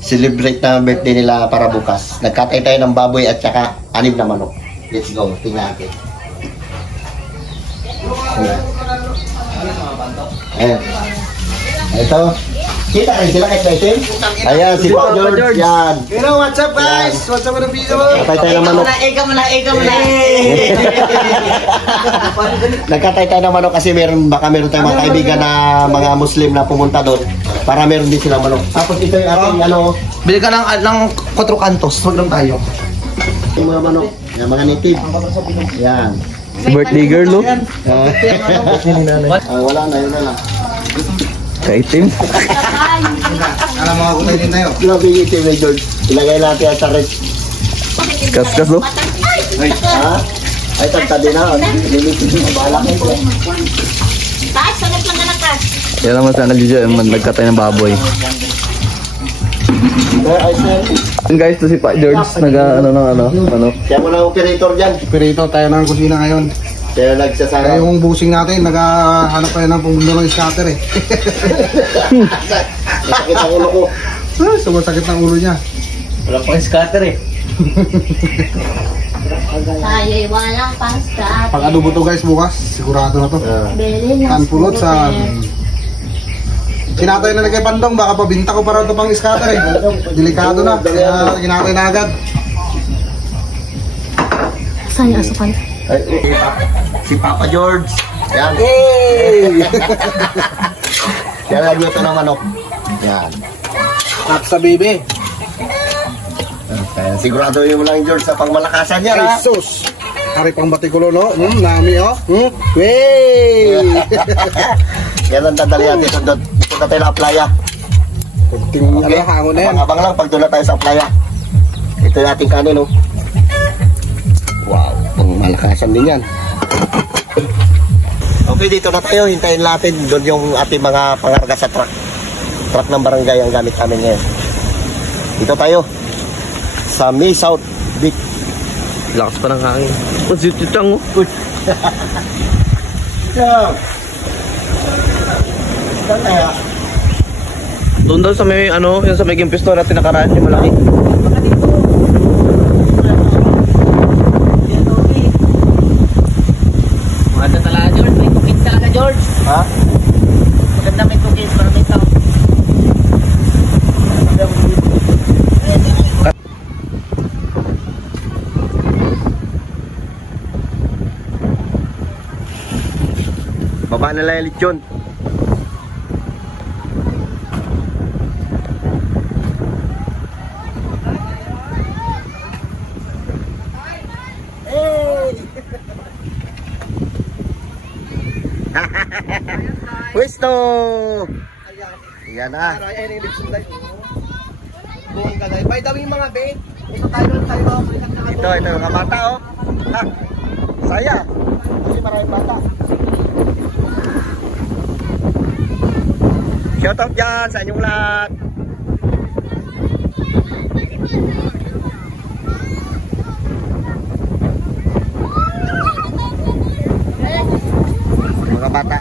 celebrate na birthday nila para bukas. Nagkatay tayo ng baboy at saka 6 na manok. Let's go, tingnan natin. Ayan. Ito. Kita rin sila kay Tyson? Ayan, si Papa George. Yan. Hello, what's up guys? What's up with the video? Nagkatay tayo ng manok. Ika mo na. Nagkatay tayo ng manok kasi baka meron tayong mga kaibigan na mga Muslim na pumunta doon para meron din silang manok. Tapos ito yung ating Bili ka ng 4 kantos. Huwag lang tayo. yung mga manok, yung mga native. Yan. Birthday girl, no? Wala na, yun na lang. Kaitim. Alam mo, gulay din tayo. Grabe yung itim na George. Ilagay natin ang sarit. Kaskas, no? Ay, ha? Ay, tagtadi na. Limitin mo. Bahala kayo. Taas, sanap lang anak ka. Yan naman sana dyan, nagkatay ng baboy. Ay, sir. Yun guys, to si Pa George, ano. Kaya mo na operator dyan. Operator tayo ng kusina ngayon. Kaya nagsasara. Kaya yung busing natin, naghahanap tayo ng pumundo ng scatter eh. Masakit ang ulo ko. Sumasakit ng ulo niya. Wala pang scatter eh. Tayo'y walang pasta. Pag adobo to guys bukas, sigurado na to. Bili na Tanpulot sa... Sinatay na lagay pandong, baka pabinta ko para ito pang scatter eh. Delikado na, kaya ginatay na agad. Saan yung asukan? Ay, si Papa George. Yan. Hey! Kaya lagyan ito ng manok. Yan. At sa bibi. Kaya sigurado yung lang George sa pangmalakasan niya. Ha? Jesus! Hari pang batikulo no? Nami oh. Wey! Yan ang dadalihan dito doon. Punta tayo na playa. Kunting hangon na yan. Abang lang pag doon na tayo sa playa. Ito yung ating kanin oh. Wow, pangmalakasan din yan. Okay, dito na tayo. Hintayin natin doon yung ating mga pangarga sa truck. Truck ng barangay ang gamit namin ngayon. Dito tayo. Sa May South Beach. Lakas pa ng hangin. Oh, si Titang, oh. Saan kaya? Doon daw sa may, yung sa may game pistol natin nakaraan, yung malaki. Maganda talaga, George. May cookies talaga, George. Ha? Maganda may cookies para may tao. Baba na lang yung lechon. Pwesto! Ayan na. By the way mga be, ito tayo mga pulikat na Ito yung mga bata oh. Ha? Saya. Kasi maraming bata. Shout out dyan sa inyong lahat. Mga bata.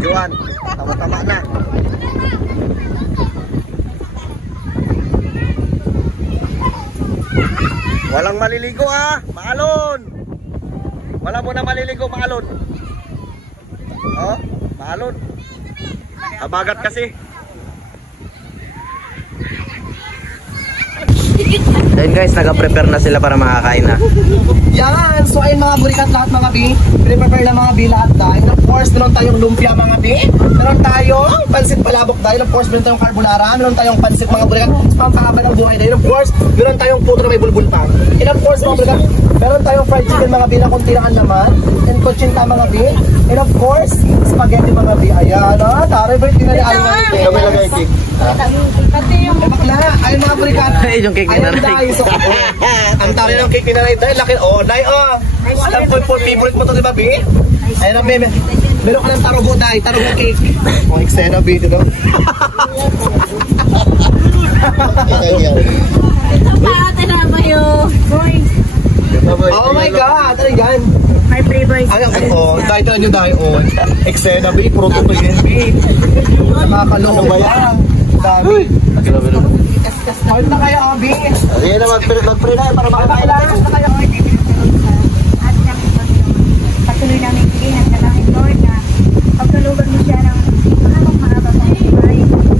Juan, tama-tama na. Walang maliligo ah, maalon. Wala mo na maliligo, maalon. Oh, maalon. Abagat kasi. Ayun guys, nag-prepare na sila para makakain na. Yan! So ayun mga burikat lahat mga bi. Prepare na mga bi lahat dahil. Of course, meron tayong lumpia mga bi. Meron tayong pansit palabok dahil. Of course, meron tayong carbonara. Meron tayong pansit mga burikat. Pampahaba ng buhay dahil. Of course, meron tayong puto na may bulbul pa. And of course mga burikat, meron tayong fried chicken mga bi na kunti lang ang laman. And kutsinta mga bi. And of course, spaghetti mga bi. Ayan ha. Tara, birthday na ni Aling. Ito may lagay cake. Bakla, ayun mga burikat. Ayun yung cake ni Ayun Nanay. dahil. Ang dami ng cake ni Nanay dahil. Laki. Oh, Nay, oh. Alam ko yung favorite mo to, di ba, Bi? Ayun ang bebe. Meron ka ng tarugo dahil. Tarugo cake. Oh, eksena, Bi. Ito, no? Oh my God. Ano yan? My flavor is Ay, oh. Dahil nyo dahil. Oh, eksena, Bi. Puro to yan, Bi. Nakakaloko ba yan? Dami. Hold na kayo, Abi. Sige na, mag-pray na para makakain. Hold na kayo, Abi. Patuloy namin hindi nagdalangin, Lord, na pagkalugan mo siya ng mahaba sa buhay.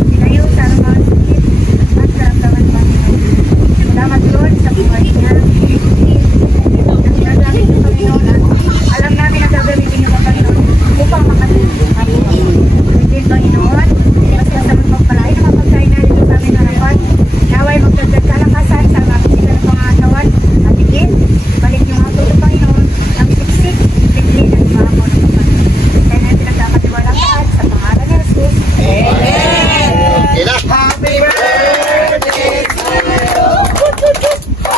Pinayo sa mga sakit at karamdaman pa. Salamat, Lord, sa buhay niya. Ang gagawin ng Panginoon at alam namin na gagamitin niyo ang Panginoon upang makatulong kami. Pagkain, Panginoon, basta sa magpapalay na mapagkain na dito sa amin harapan. Naway magdagdag kalakasan sa mga sila ng pangatawan at higit. Balik niyo mga tulong, Panginoon, ang siksik. Happy birthday to you.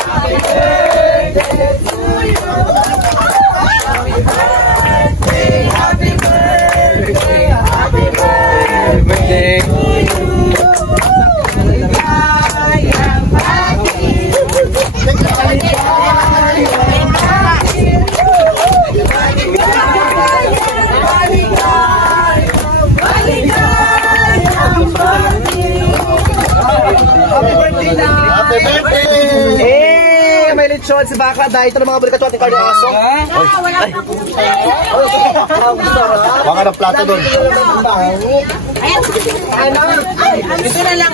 Happy birthday to you. Happy birthday. Happy birthday to you. Maligayang pati. Maligayang pati. Happy birthday! Eh, may lechon si Baka dahil ito ng mga balikat ating karding aso. Baka ng plato doon. Ano? Ito na lang.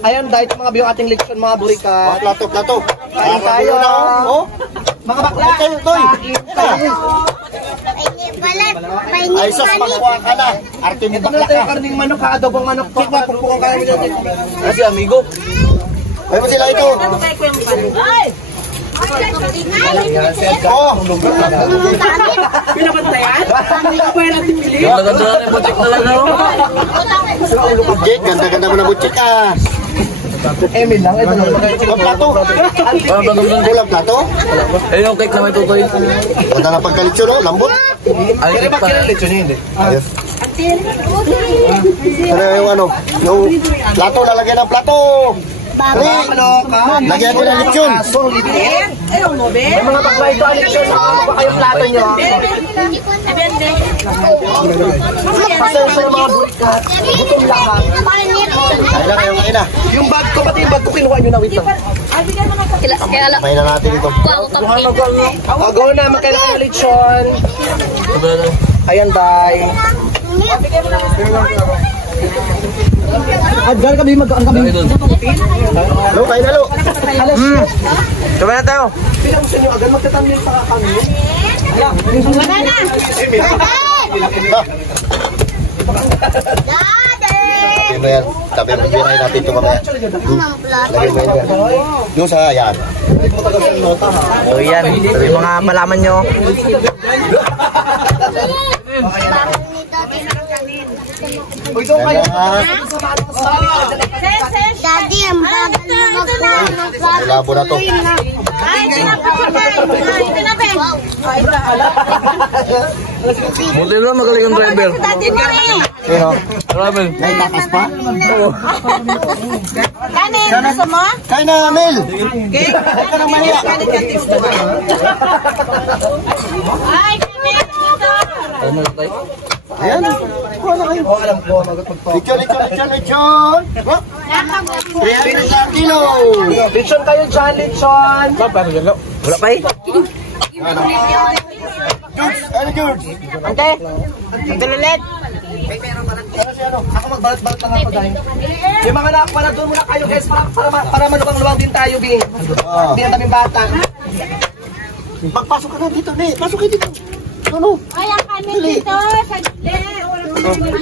Ayan, dahil ito mga biyong ating lechon mga burikat. Plato. Kain tayo. Oh, mga bakla. Kain tayo. Ay, sus, magkuha ka na. Arte mo Ito bakla na tayo ka. karning manok, adobong manok. Kaya pagpukong kaya nila. Kasi amigo. Ay mo sila ito. Oh! Pinabantayan? Ganda na yung butik talaga. Jake, ganda-ganda mo na butchik ah. Emil lang, ito lang. Ang plato. Kulang plato. Eh, yung cake na may tutoy. Ganda na pagkalitso, no? Lambot. Ay, Kaya ba pa. kailan lechon yun? Ayos. Pero yung ano, yung plato, lalagyan ng plato. Kaloka. Lagyan ko ng lechon. May mga bakla ito, lechon. Ano ba kayong plato nyo? Pasensya yung mga burikat. Gutom lahat. Kaya na kayong kain na. Yung bag ko, pati yung bag ko, kinuha nyo na. Wait lang. Kain na natin ito. Go na, magkain na kayo lechon. Ayan, day. Adgar kami mag-aan kami. Lo, kain na lo. Sabay na tayo. Bilang sa inyo, agad magtatamil pa kami. Wala na! Sabi mo yan. Sabi mo, birahin natin ito mamaya. Lagyan mo yan. Yung sa yan. So yan, yung mga malaman nyo. Uy, doon kayo. Daddy, ang bagal mo magkuha ng plato. Labo na to. Ay, ito na, Ben. Buti na magaling ang driver. Daddy na rin. Pero, Driver. may tatas pa? Kanin, gusto mo? Kain na, Mel. Huwag ka nang mahiya. Ay, kanin dito. Ayan. Oh, alam ko, mag-pagpapag. Lechon. 300 na kilo. Lechon kayo dyan, lechon. Wala pa eh. Ano, George? Ante, dalilit. Ako magbalat-balat lang ako dahil. Yung mga nakapala doon muna kayo guys para malubang-lubang din tayo, Bi. Hindi ang daming bata. Pagpasok ka na dito, ne. Pasok kayo dito. Ano? Ay, ang kanin dito.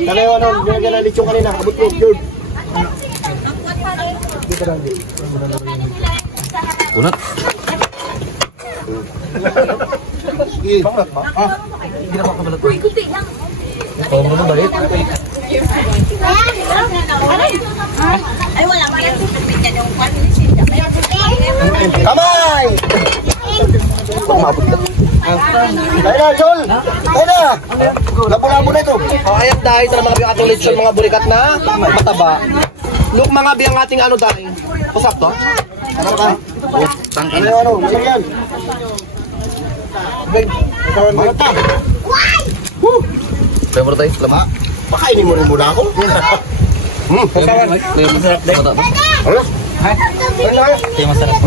Kalayo, ano? Binagyan na lechon kanina. Abot mo, George. Unat. Sige. Ikaw mo na balik. Ay, wala ka yan. Kamay! Kaya na, Joel! Kaya na! Labo-labo na ito. O, ayan dahil ito na mga ating lechon, mga burikat na mataba. Look mga biyang ating ano dahil. Usap to? Ano ka? Tangkin. Ano? Ano yan? Ano pa? mo tayo. Lama. Pakainin mo rin muna ako. Masarap din. Ano? Kaya masarap.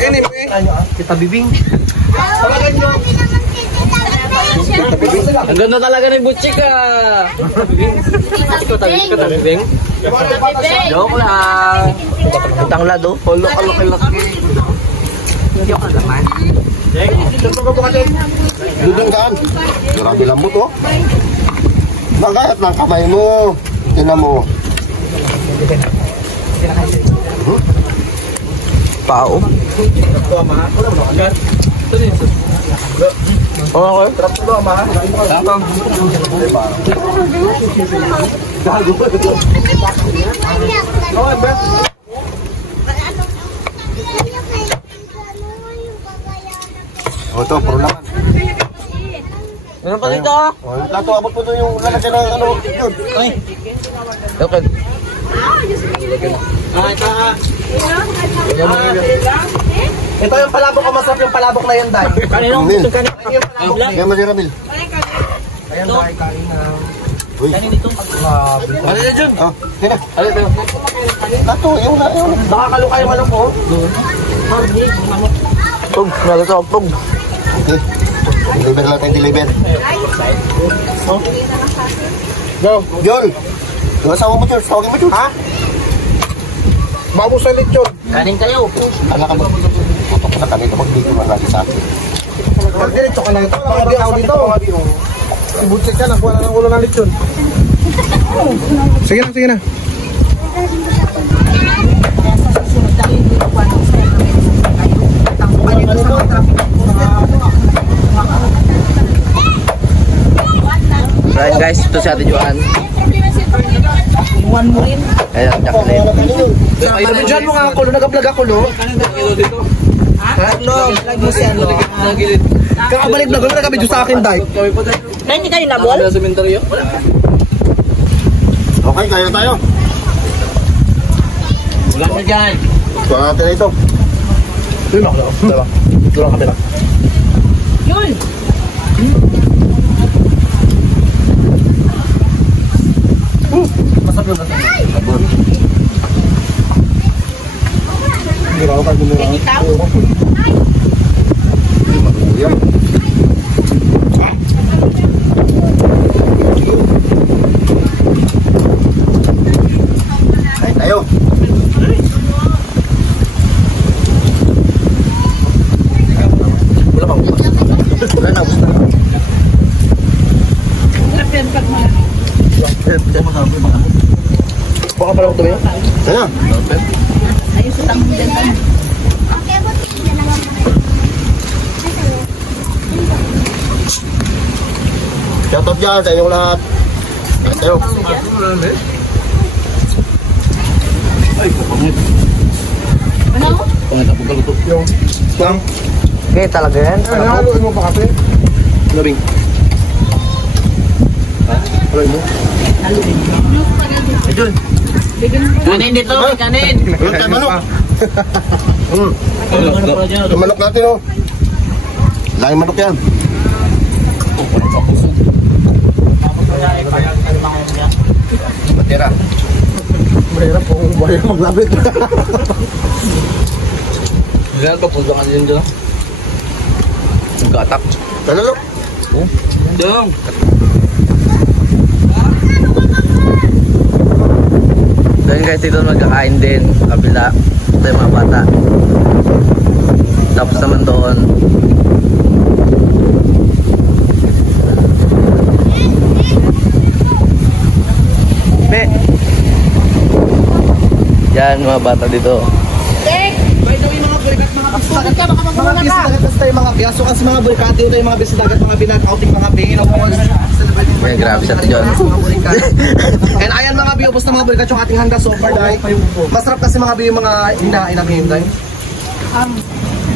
Kainin mo eh. Kita bibing. Ang ganda talaga ng butchik ah. Ikaw tabi bibing. Joke lang. Utang lado. Holo ka laki-laki. Joke lang naman. Dudang kaan. Grabe lambot oh. Magayat ng kamay mo. Tingnan mo. Pao. Oh, okay. Trap to ama. O ito, puro naman. Meron pa dito. O, yung plato, abot mo doon yung lalagyan ng ano. Yun. Ay. Okay. Ito yung palabok ko, masarap yung palabok na yan, Day. Ramil. Yung palabok lang. Kaya mo si Ramil. Ayan, Day, kain na. Uy. Ano na dyan? Oh, tira. Plato, yung na, yung. Nakakaluka yung manok ko. Pug. Nalito. Pug. Okay. Deliver lang tayo, deliver. Go. Jol. Yung asawa mo, Jol. Tawagin mo, Jol. Ha? Bago sa lechon. Kanin kayo. Anak ka mo. Tutok na kami. Kapag dito man lagi sa akin. Magdiretso ka lang ito. Mga di ako dito. Ibutsik ka, nakuha na ng ulo ng lechon. Sige na. So ayun guys, ito si Ate Joan. Iwan mo rin. Ayan, Jacqueline. Ay, dyan mo nga ako, nag-vlog ako, no? Ano? Vlog mo si ano? Kakabalik na gano'n, nag-video sa akin, Day. Kaya hindi kayo nabol? Sa sementeryo? Okay, kaya na tayo. Wala na dyan. Ito natin na ito. Uy, makalaw. Diba? Ito lang kami lang. Yun. Masap yun, masap. Hindi ako pag gumawa. Ikaw? Yan. Kain tayo. Wala pang bukas. Wala na, gusto na. Baka pala ko ito yun. Kaya. Ayun sa tamong dyan. Shoutout dyan sa inyong lahat. Kain tayo. Ano? Pangita po kaluto. Yung. Lang. Okay, talaga yan. Ay, nahaluin mo pa kape. Labing. Haluin mo. Ayun. Kanin dito, kanin. Ayun tayo manok. Ano pala dyan? Yung manok natin oh. Laking manok yan. Matira. Mahirap po kung buhay maglabit. Ganyan ka, pulga ka din dyan. Nag-attack. Talalo. Dong. Doon guys, dito magkakain din. Kabila. Ito yung mga bata. Tapos naman doon. Be. Yan, mga bata dito. By the way, mga burikat, mga bisdagat ka, mga bisdagat kasi tayo mga biya. So, kasi mga burikat, dito yung mga bisdagat, mga binakauting mga biya. Of course, celebrating May grabe sa John. mga burikat. And ayan mga biya, ubos na mga burikat yung ating handa so far, Day. Masarap kasi mga biya yung mga hinain namin, Day.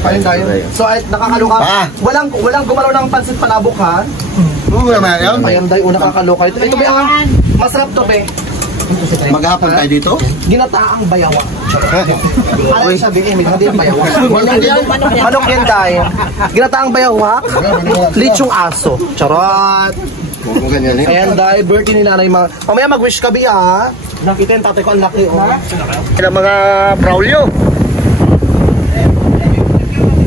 Ayun tayo. So, ay, nakakaloka. Walang gumalaw ng pansit palabok, ha? Oo naman yun. Ayan, Day, nakakaloka. Ito ba, masarap to, be. Maghapon tayo dito? Ginataang bayawa. Ano yung sabihin? Hindi yung bayawa. Manok yan tayo. Ginataang bayawa. Lechong aso. Charot. Kung ganyan eh. Ayan dahil birthday ni nanay mga. Mamaya mag-wish ka biya ha. Nakita yung tatay ko ang laki oh. Yan ang mga Braulio.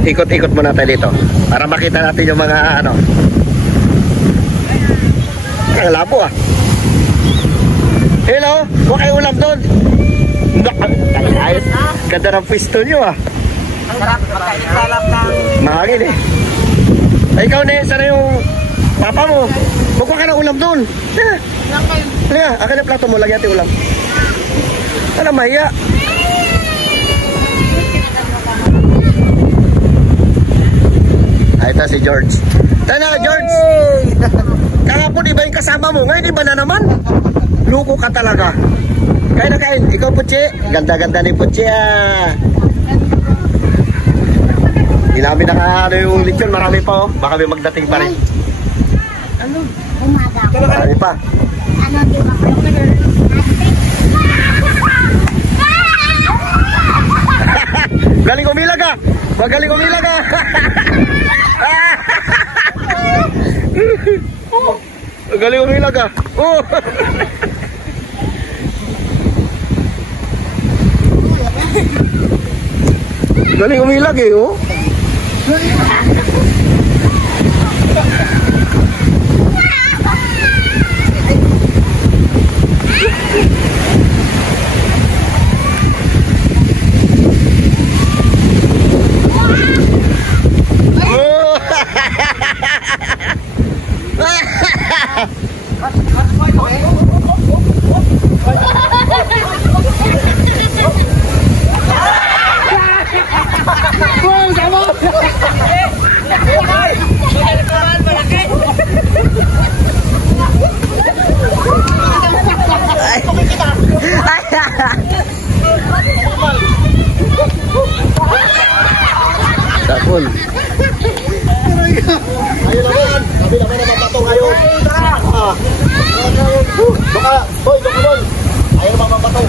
Ikot-ikot muna tayo dito. Para makita natin yung mga ano. Ang labo ah. Hello, huwag kayo ulam doon. Ganda ng pwesto nyo ah. Mahangin eh. Ay, ikaw na sana yung papa mo. Huwag ka na ulam doon. Halika, akin na plato mo. Lagyan natin ulam. Ano mahiya? Ay, ito si George. Tana, George! Kahapon iba yung kasama mo. Ngayon iba na naman. Luko ka talaga. Kain na kain. Ikaw, Putsi. Ganda-ganda ni Putsi ah. Hindi namin naka yung lechon. Marami pa oh. Baka may magdating pa rin. Ano? Umaga. Marami pa. Ano, di ba? Galing umilag ah. Magaling umilag ah. Galing umilag ah. Oh. Galing umilag eh oh. Tapon. Ayun naman. Sabi naman na mapatong ngayon. Doka. Hoy, doka doon. Ayun naman mapatong.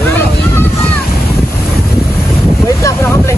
Wait lang, wala kang play.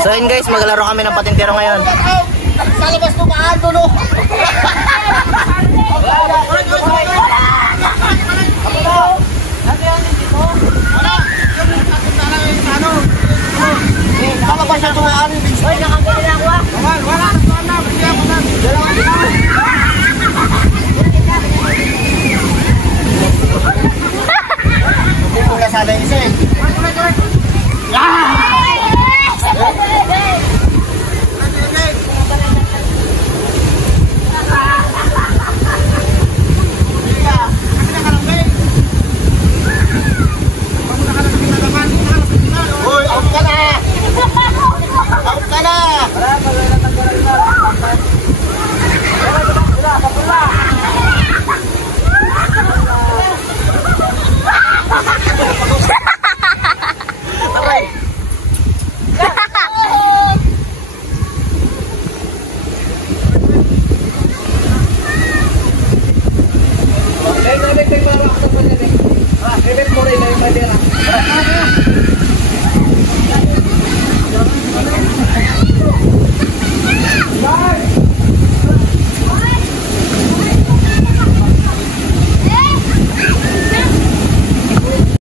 So yun guys, maglalaro kami ng patintero ngayon. Kalabas mo paan doon oh. Kalabas na tumaan. Hoy, nakangkili na ako ah. Wala. Hindi ko na sana isa eh.